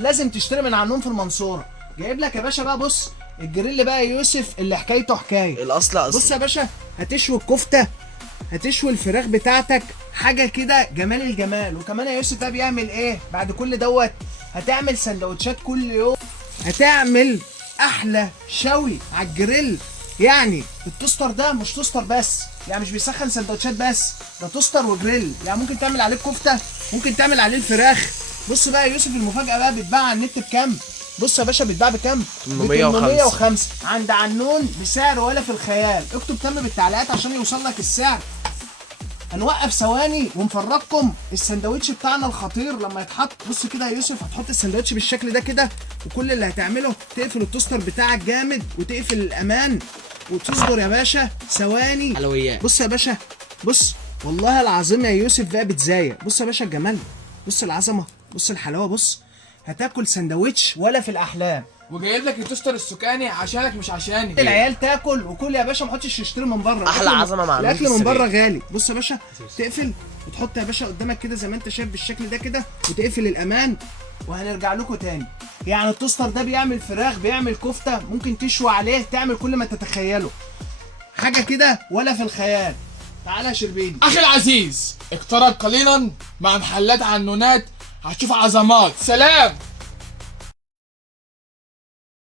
لازم تشتري من عنهم في المنصوره. جايب لك يا باشا بقى، بص الجريل بقى يا يوسف اللي حكايته حكايه. الاصل اصل. بص يا باشا، هتشوي الكفته، هتشوي الفراخ بتاعتك، حاجه كده جمال الجمال. وكمان يا يوسف بقى بيعمل ايه بعد كل دوت؟ هتعمل سندوتشات كل يوم، هتعمل احلى شوي على الجريل. يعني التوستر ده مش توستر بس، يعني مش بيسخن سندوتشات بس، ده توستر وجريل. يعني ممكن تعمل عليه كفته، ممكن تعمل عليه الفراخ. بص بقى يا يوسف المفاجاه بقى، بيتباع على النت بكام؟ بص يا باشا بيتباع بكام؟ 805 عند عنون، بسعر ولا في الخيال. اكتب كام بالتعليقات عشان يوصل لك السعر. هنوقف ثواني ونفرجكم السندوتش بتاعنا الخطير لما يتحط. بص كده يا يوسف، هتحط السندوتش بالشكل ده كده، وكل اللي هتعمله تقفل التوستر بتاعك جامد، وتقفل الامان، وتصبر يا باشا ثواني. حلويات. بص يا باشا، بص والله العظيم يا يوسف بقى بتزايق. بص يا باشا الجمال، بص العظمه، بص الحلاوه، بص هتاكل سندوتش ولا في الاحلام. وجايب لك التوستر السكاني عشانك مش عشاني. العيال تاكل وكل يا باشا، ما تحطش تشتري من بره. احلى عظمه مع الاكل من بره غالي. بص يا باشا، تقفل وتحط يا باشا قدامك كده زي ما انت شايف بالشكل ده كده، وتقفل الامان. وهنرجع لكم تاني. يعني التوستر ده بيعمل فراخ، بيعمل كفته، ممكن تشوي عليه، تعمل كل ما تتخيله. حاجه كده ولا في الخيال. تعالى يا شربيني. اخي العزيز، اقترب قليلا مع محلات عنونات، هتشوف عظمات. سلام.